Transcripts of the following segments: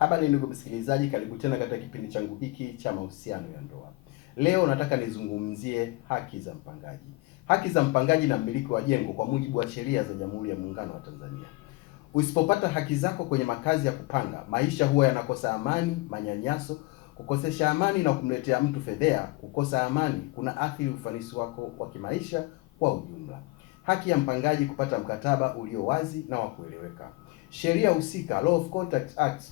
Habari ndugu msikilizaji, karibu tena katika kipindi changu hiki cha mahusiano ya ndoa. Leo nataka nizungumzie haki za mpangaji. Haki za mpangaji na mmiliki wa jengo kwa mujibu wa sheria za Jamhuri ya Muungano wa Tanzania. Usipopata haki zako kwenye makazi ya kupanga, maisha huwa yanakosa amani, manyanyaso, kukosesha amani na kumletea mtu fedhea. Kukosa amani kuna athiri ufanisi wako wa kimaisha kwa ujumla. Haki ya mpangaji kupata mkataba ulio wazi na wa kueleweka. Sheria husika, Law of Contract Act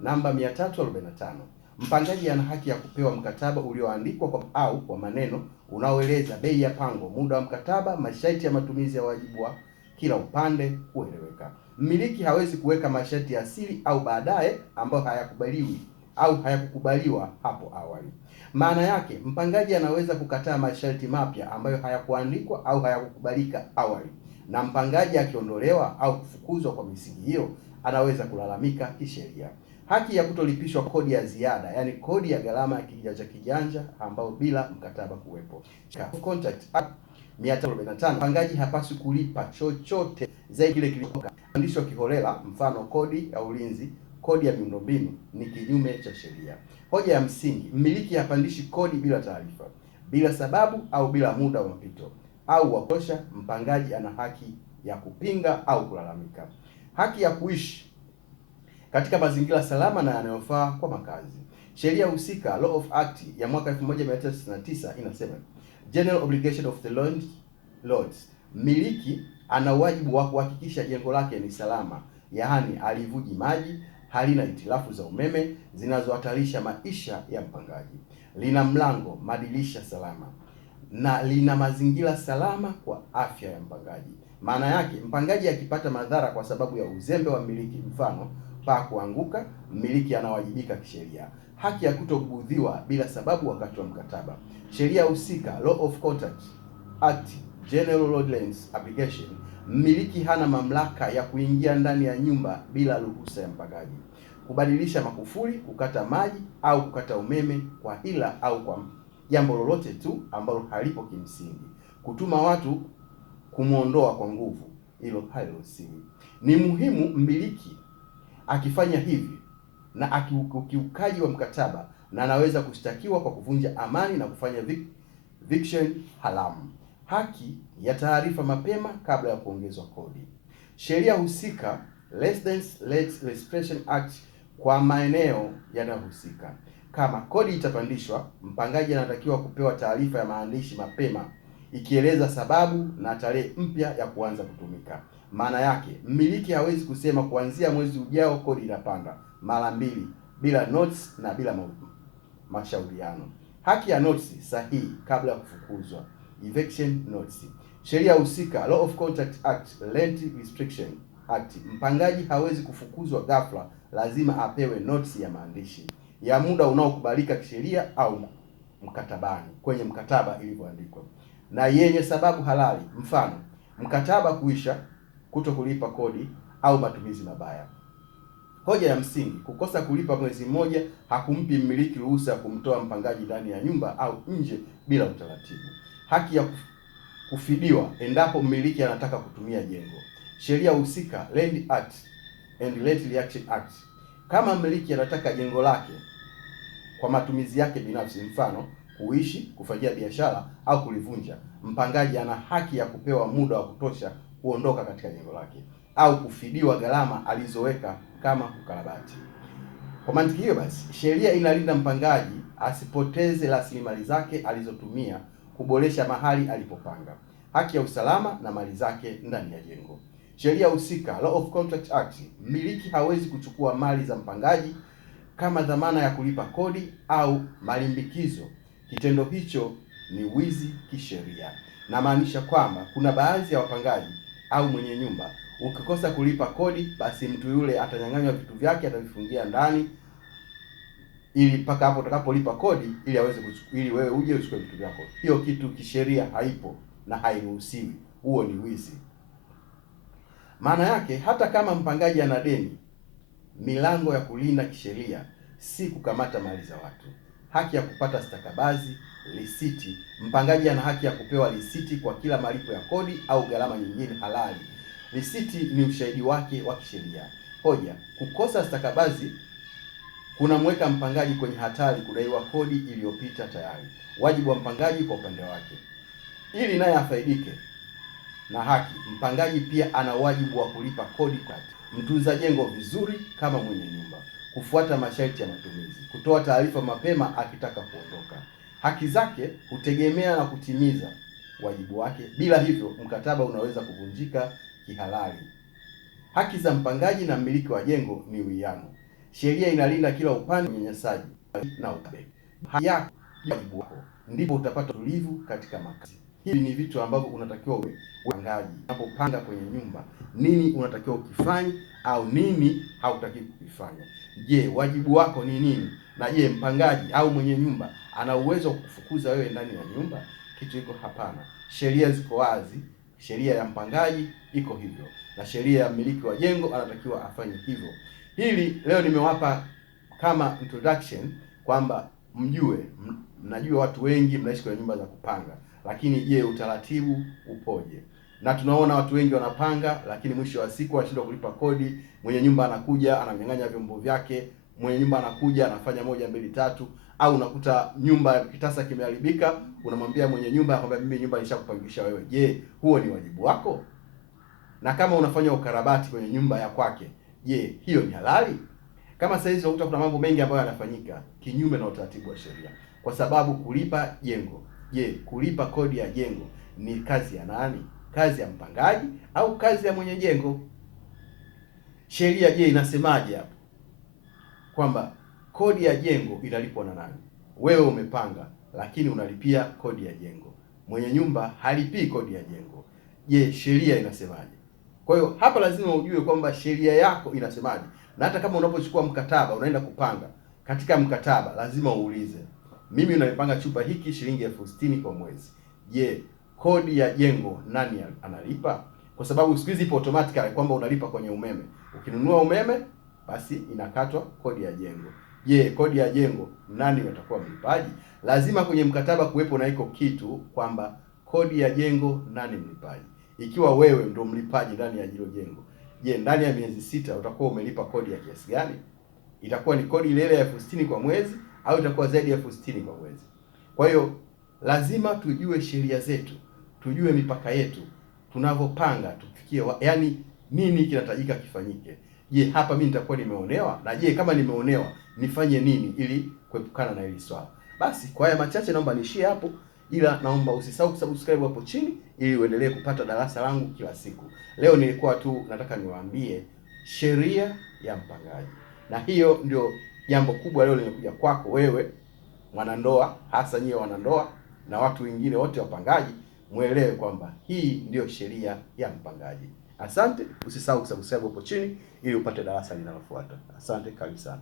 namba 345. Mpangaji ana haki ya kupewa mkataba ulioandikwa kwa maneno unaoeleza bei ya pango, muda wa mkataba, masharti ya matumizi ya wajibu wa kila upande kueleweka. Mmiliki hawezi kuweka masharti ya asili au baadaye ambayo hayakubaliwi au hayakukubaliwa hapo awali. Maana yake, mpangaji anaweza kukataa masharti mapya ambayo hayakuandikwa au hayakukubalika awali, na mpangaji akiondolewa au kufukuzwa kwa misingi hiyo, anaweza kulalamika kisheria. Haki ya kutolipishwa kodi ya ziada, yani kodi ya gharama ya kijanja kijanja ambayo bila mkataba kuwepo. Contract Act 345, mpangaji hapaswi kulipa chochote zaidi kile kilichopandishwa kiholela, mfano kodi ya ulinzi, kodi ya miundombinu, ni kinyume cha sheria. Hoja ya msingi, mmiliki hapandishi kodi bila taarifa, bila sababu au bila muda wa mpito au wa kutosha. Mpangaji ana haki ya kupinga au kulalamika. Haki ya kuishi katika mazingira salama na yanayofaa kwa makazi. Sheria husika, Law of Act ya mwaka 1999 inasema, General Obligation of the Landlords, mmiliki ana wajibu wa kuhakikisha jengo lake ni salama, yaani halivuji maji, halina hitilafu za umeme zinazohatarisha maisha ya mpangaji, lina mlango, madirisha salama na lina mazingira salama kwa afya ya mpangaji. Maana yake, mpangaji akipata madhara kwa sababu ya uzembe wa mmiliki, mfano paa kuanguka, mmiliki anawajibika kisheria. Haki ya kutobugudhiwa bila sababu wakati wa mkataba. Sheria husika, Law of Contract Act, General Lodgings Application, mmiliki hana mamlaka ya kuingia ndani ya nyumba bila ruhusa ya mpangaji, kubadilisha makufuli, kukata maji au kukata umeme kwa hila au kwa jambo lolote tu ambalo halipo kimsingi, kutuma watu kumuondoa kwa nguvu, hilo haliruhusiwi. Ni muhimu mmiliki akifanya hivi na ukiukaji wa mkataba, na anaweza kushtakiwa kwa kuvunja amani na kufanya eviction haramu. Haki ya taarifa mapema kabla ya kuongezwa kodi. Sheria husika, Residence Registration Act, kwa maeneo yanayohusika. Kama kodi itapandishwa, mpangaji anatakiwa kupewa taarifa ya maandishi mapema ikieleza sababu na tarehe mpya ya kuanza kutumika. Maana yake, mmiliki hawezi kusema kuanzia mwezi ujao kodi inapanda mara mbili bila notice na bila mashauriano. Haki ya notice sahihi kabla ya kufukuzwa, eviction notice. Sheria husika, Law of Contract Act, Rent Restriction Act, mpangaji hawezi kufukuzwa ghafla, lazima apewe notice ya maandishi ya muda unaokubalika kisheria au mkatabani, kwenye mkataba ilivyoandikwa, na yenye sababu halali, mfano mkataba kuisha, kuto kulipa kodi au matumizi mabaya. Hoja ya msingi, kukosa kulipa mwezi mmoja hakumpi mmiliki ruhusa ya kumtoa mpangaji ndani ya nyumba au nje bila utaratibu. Haki ya kufidiwa endapo mmiliki anataka kutumia jengo. Sheria husika, Land Act and Rent Reaction Act, kama mmiliki anataka jengo lake kwa matumizi yake binafsi, mfano kuishi, kufanyia biashara au kulivunja, mpangaji ana haki ya kupewa muda wa kutosha kuondoka katika jengo lake au kufidiwa gharama alizoweka kama ukarabati. Kwa mantiki hiyo basi, sheria inalinda mpangaji asipoteze rasilimali zake alizotumia kuboresha mahali alipopanga. Haki ya usalama na mali zake ndani ya jengo. Sheria husika, Law of Contract Act, mmiliki hawezi kuchukua mali za mpangaji kama dhamana ya kulipa kodi au malimbikizo. Kitendo hicho ni wizi kisheria. Namaanisha kwamba kuna baadhi ya wapangaji au mwenye nyumba, ukikosa kulipa kodi, basi mtu yule atanyang'anywa vitu vyake, atavifungia ndani ili mpaka hapo utakapolipa kodi ili aweze ili wewe uje uchukue vitu vyako. Hiyo kitu kisheria haipo na hairuhusiwi. Huo ni wizi. Maana yake, hata kama mpangaji ana deni, milango ya kulinda kisheria si kukamata mali za watu. Haki ya kupata stakabadhi, risiti. Mpangaji ana haki ya kupewa risiti kwa kila malipo ya kodi au gharama nyingine halali. Risiti ni ushahidi wake wa kisheria. Hoja, kukosa stakabadhi kunamweka mpangaji kwenye hatari kudaiwa kodi iliyopita tayari. Wajibu wa mpangaji kwa upande wake, ili naye afaidike na haki, mpangaji pia ana wajibu wa kulipa kodi kwa mtunza jengo vizuri kama mwenye nyumba, kufuata masharti ya matumizi, kutoa taarifa mapema akitaka kuondoka. Haki zake hutegemea na kutimiza wajibu wake, bila hivyo mkataba unaweza kuvunjika kihalali. Haki za mpangaji na mmiliki wa jengo ni uwiano. Sheria inalinda kila upande unyanyasaji na ukabili. Haki yako, wajibu wako, ndipo utapata utulivu katika makazi. Hivi ni vitu ambavyo unatakiwa upangaji unapopanga kwenye nyumba, nini unatakiwa ukifanye au nini hautaki kukifanya. Je, wajibu wako ni nini? Na je, mpangaji au mwenye nyumba ana uwezo wa kufukuza wewe ndani ya nyumba? Kitu iko hapana. Sheria ziko wazi. Sheria ya mpangaji iko hivyo na sheria ya mmiliki wa jengo anatakiwa afanye hivyo. Hili leo nimewapa kama introduction kwamba mjue, mnajua watu wengi mnaishi kwenye nyumba za kupanga, lakini je, utaratibu upoje? Na tunaona watu wengi wanapanga, lakini mwisho wa siku wanashindwa kulipa kodi. Mwenye nyumba anakuja anamnyang'anya vyombo vyake, mwenye nyumba anakuja anafanya 1 2 3, au unakuta nyumba kitasa kimeharibika, unamwambia mwenye nyumba kwamba mimi nyumba nishakupangisha wewe. Je, huo ni wajibu wako? Na kama unafanya ukarabati kwenye nyumba ya kwake, je, hiyo ni halali? Kama sasa hizi unakuta kuna mambo mengi ambayo yanafanyika kinyume na utaratibu wa sheria, kwa sababu kulipa jengo, je, kulipa kodi ya jengo ni kazi ya nani? Kazi ya mpangaji au kazi ya mwenye jengo? Sheria je, inasemaje hapo kwamba kodi ya jengo inalipwa na nani? Wewe umepanga lakini unalipia kodi ya jengo, mwenye nyumba halipii kodi ya jengo. Je, sheria inasemaje? Kwa hiyo hapa lazima ujue kwamba sheria yako inasemaje, na hata kama unapochukua mkataba unaenda kupanga, katika mkataba lazima uulize, mimi unanipanga chumba hiki shilingi 60,000 kwa mwezi. Je, kodi ya jengo nani analipa? Kwa sababu siku hizi ipo automatically kwamba unalipa kwenye umeme. Ukinunua umeme basi inakatwa kodi ya jengo. Je, kodi ya jengo nani watakuwa mlipaji? Lazima kwenye mkataba kuwepo na iko kitu kwamba kodi ya jengo nani mlipaji. Ikiwa wewe ndio mlipaji ndani ya hilo jengo, je, ndani ya miezi 6 utakuwa umelipa kodi ya kiasi gani? Itakuwa ni kodi ile ya 60,000 kwa mwezi au itakuwa zaidi ya 60,000 kwa mwezi? Kwa hiyo lazima tujue sheria zetu, tujue mipaka yetu, tunavyopanga tufikie yaani nini kinahitajika kifanyike. Je, hapa mimi nitakuwa nimeonewa? Na je, kama nimeonewa nifanye nini ili kuepukana na hili swala? Basi kwa haya machache naomba niishie hapo, ila naomba usisahau kusubscribe hapo chini ili uendelee kupata darasa langu kila siku. Leo nilikuwa tu nataka niwaambie sheria ya mpangaji, na hiyo ndio jambo kubwa leo limekuja kwako wewe mwanandoa, hasa nyie wanandoa na watu wengine wote wapangaji, muelewe kwamba hii ndiyo sheria ya mpangaji. Asante, usisahau kusubscribe hapo chini ili upate darasa linalofuata. Asante, karibu sana.